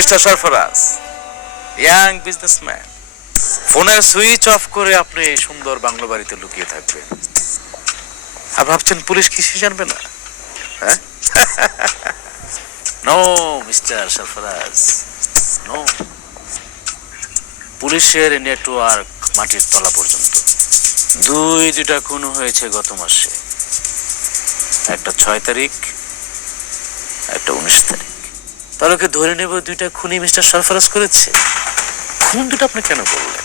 Mister Sarfaraz, young businessman, ফোনের switch off করে আপনি এই সুন্দর বাংলো বাড়িতে লুকিয়ে থাকবেন আর ভাবছেন পুলিশ কিছু জানবে না? হ্যাঁ? No mister Sarfaraz, no. পুলিশের নেটওয়ার্ক মাটির তলা পর্যন্ত। দুইটা খুন হয়েছে গত মাসে, একটা 6 তারিখ, একটা 19 তারিখ। তাহলে ধরে নেব দুইটা খুনি মিস্টার সরফরাজ করেছে। খুন দুটো আপনি কেন করলেন?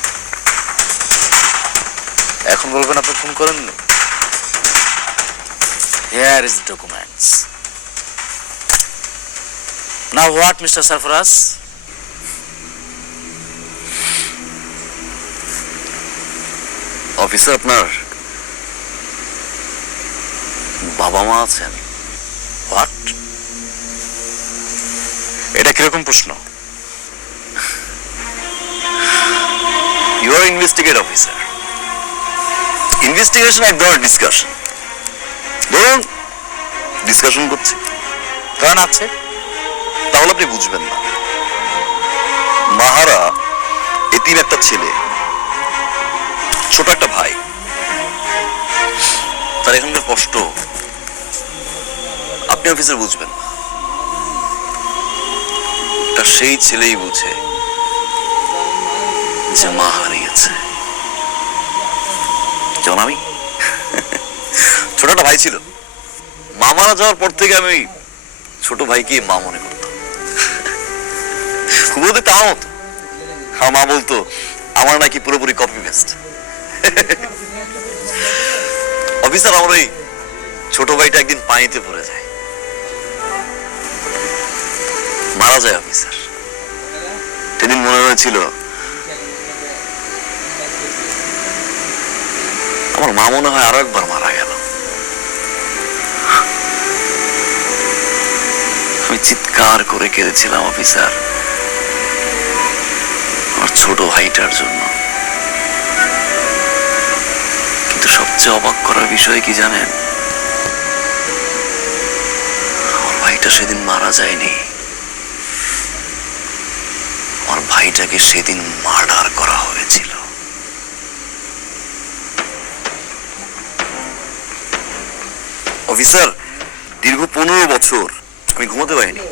এখন বলবেন আপনি খুন করেননি। Here is the documents. Now what, Mr. Sarfaraz? Officer, আপনার বাবা মা আছেন? What? এটা কিরকম প্রশ্ন? You are investigate officer. Investigation এক ধরনের ডিসকাশন। ধরুন ডিসকাশন করছি, কারণ আছে, তাহলে আপনি বুঝবেন না। মাহারা এতিম একটা ছেলে, ছোট একটা ভাই, তার এখানকার কষ্ট আপনি অফিসার বুঝবেন না। তা সেই ছেলেই বুঝে যে মা হারিয়েছে। যেমন আমি, ছোট একটা ভাই ছিল, মা মারা যাওয়ার পর থেকে আমি ছোট ভাইকে মা মনে করতাম। বলতে তা হতো, আমার মা বলতো আমার নাকি পুরোপুরি কপি পেস্ট। অফিসার, আমার ওই ছোট ভাইটা একদিন পানিতে পড়ে যায়, মারা যায় অফিসার। সেদিন মনে হয়েছিল আমার মা মনে হয় আরো একবার মারা গেল। আমি চিৎকার করে কেঁদেছিলাম অফিসার, আমার ছোট ভাইটার জন্য। কিন্তু সবচেয়ে অবাক করার বিষয় কি জানেন? আমার ভাইটা সেদিন মারা যায়নি, আমার ভাইটাকে সেদিন মার্ডার করা হয়েছিল। অফিসার, দীর্ঘ 15 বছর আমি ঘুমাতে পারিনি।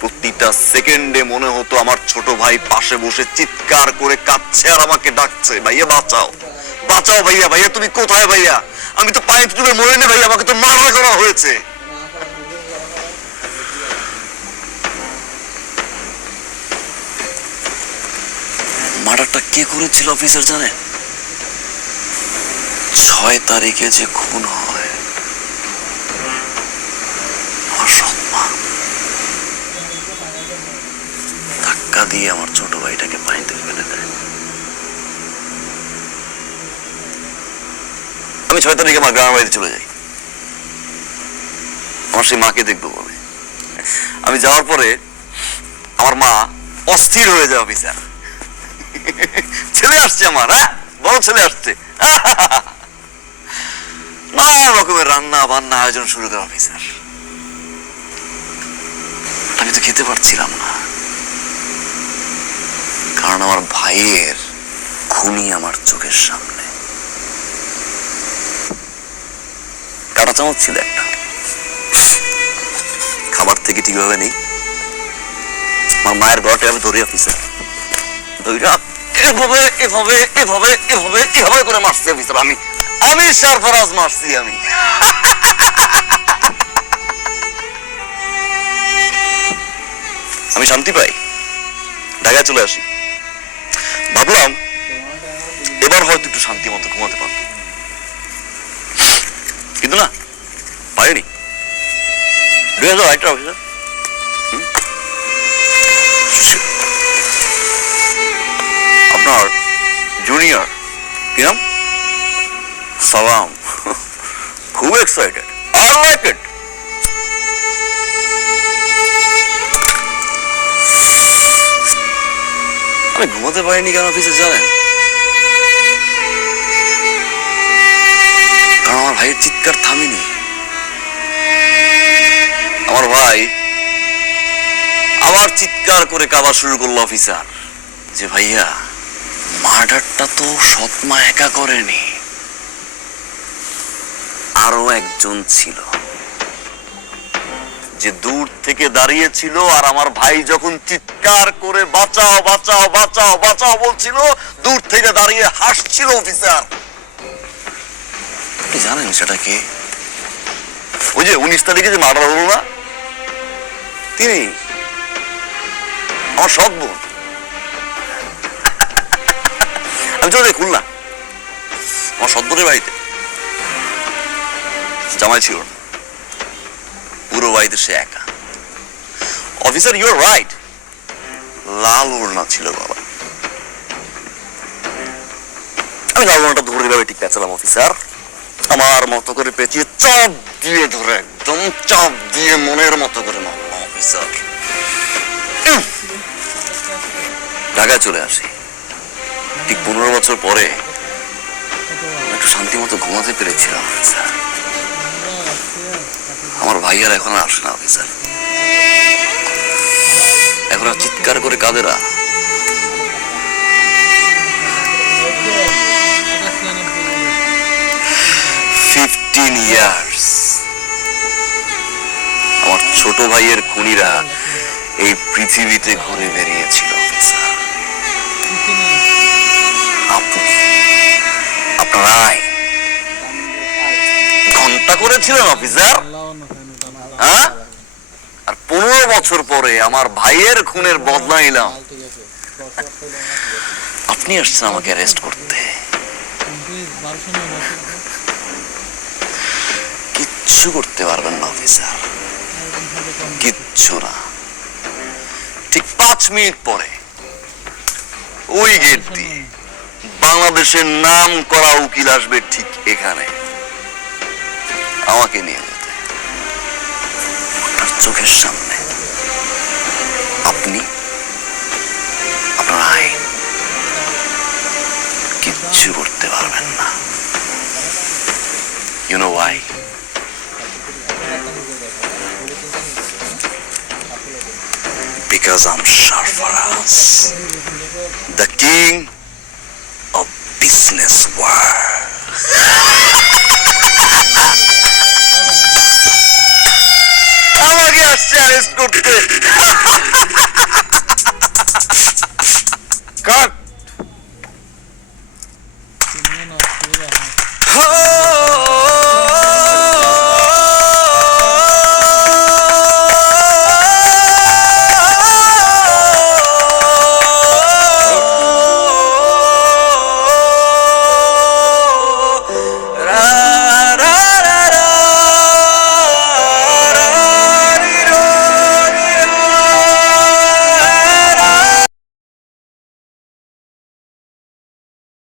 প্রতিটা সেকেন্ডে মনে হতো আমার ছোট ভাই পাশে বসে চিৎকার করে কাঁদছে আর আমাকে ডাকছে, ভাইয়া বাঁচাও, বাঁচাও ভাইয়া, ভাইয়া তুমি কোথায় ভাইয়া? আমি তো পানিতে ডুবে মরে নি ভাইয়া, আমাকে তো মার্ডার করা হয়েছে। মার্ডারটা কে করেছিল অফিসার জানেন? 6 তারিখে যে খুন হয় আমার সৎ মা, ধাক্কা দিয়ে আমার ছোট ভাইটাকে পানিতে ফেলে দেয়। আমি 6 তারিখে আমার গ্রামের বাড়িতে চলে যাই আমার সেই মাকে দেখবো বলে। আমি যাওয়ার পরে আমার মা অস্থির হয়ে যায় অফিসার, ছেলে আসছে আমার, হ্যাঁ বড় ছেলে আসছে। নানা রকমের রান্না বান্না আয়োজন শুরু করে অফিসার। আমি তো খেতে পারছিলাম না, কারণ আমার ভাইয়ের খুনি আমার চোখের সামনে। কাঁটা চামচ ছিল একটা, খাবার থেকে ঠিকভাবে নেই। আমার মায়ের গলাটা আমি ধরি অফিসার, এভাবে এভাবে এভাবে এভাবে এভাবে করে মারছি অফিসার। আমি সরফরাজ মারছি। আমি শান্তি পাই, ঢাকায় চলে আসি। ভাবলাম এবার হয়তো একটু শান্তি মতো ঘুমাতে পারবো, কিন্তু না, পারিনি। 2008 অফিসার, আপনার জুনিয়র কি নাম? সালাম। খুব এক্সাইটেড, আই লাইক ইট। আমি ঘুমাতে পারিনি কেন অফিসে জানেন? কারণ আমার ভাইয়ের চিৎকার থামেনি। আমার ভাই আবার চিৎকার করে কাঁদা শুরু করলো অফিসার যে ভাইয়া মার্ডারটা তো সৎমা একা করেনি, আরো একজন ছিল যে দূর থেকে দাঁড়িয়ে ছিল, আর আমার ভাই যখন চিৎকার করে বাঁচাও বাঁচাও বাঁচাও বাঁচাও বলছিল দূর থেকে দাঁড়িয়ে হাসছিল অফিসার। আপনি জানেন সেটা কে? ওই যে 19 তারিখে যে মার্ডার হলো না, তিনি আমার সৎ বোন। আমি চলে যাই খুলনা, আমার সৎ বোনের বাড়িতে জামাই ছিল না, পুরো বাড়িতে সে একা। অফিসার ইউ আর রাইট, লাল ওড়না ছিল বাবা। আমি লাল ওড়নাটা ধরে ভাবে ঠিক পেঁচালাম অফিসার, আমার মতো করে পেঁচিয়ে চাপ দিয়ে ধরে একদম চাপ দিয়ে মনের মতো করে মারলাম অফিসার। ঢাকায় চলে আসি, ঠিক 15 বছর পরে একটু শান্তি মতো ঘুমাতে পেরেছিলাম অফিসার। আমার ভাই আর এখন আসে না অফিসার, এখন আর চিৎকার করে কাঁদে না। 15 years আমার ছোট ভাইয়ের খুনিরা এই পৃথিবীতে ঘুরে বেরিয়েছিল অফিসার। আপনি আপনারাই ঘন্টা করেছিলেন অফিসার, হ্যাঁ? আর 15 বছর পরে আমার ভাইয়ের খুনের বদলা নিলাম, আপনি আসছেন আমাকে অ্যারেস্ট করতে। কিচ্ছু করতে পারবেন না অফিসার, কিচ্ছু না। ঠিক 5 মিনিট পরে ওই গেট দিয়ে বাংলাদেশের নাম করা উকিল আসবে ঠিক এখানে আমাকে নিয়ে যেতে। আপনার চোখের সামনে আপনি, আপনার আইন কিচ্ছু করতে পারবেন না। You know why? Because I'm Sarfaraz, the king of business world. আমাকে আসছে অ্যারেস্ট করতে। কাট।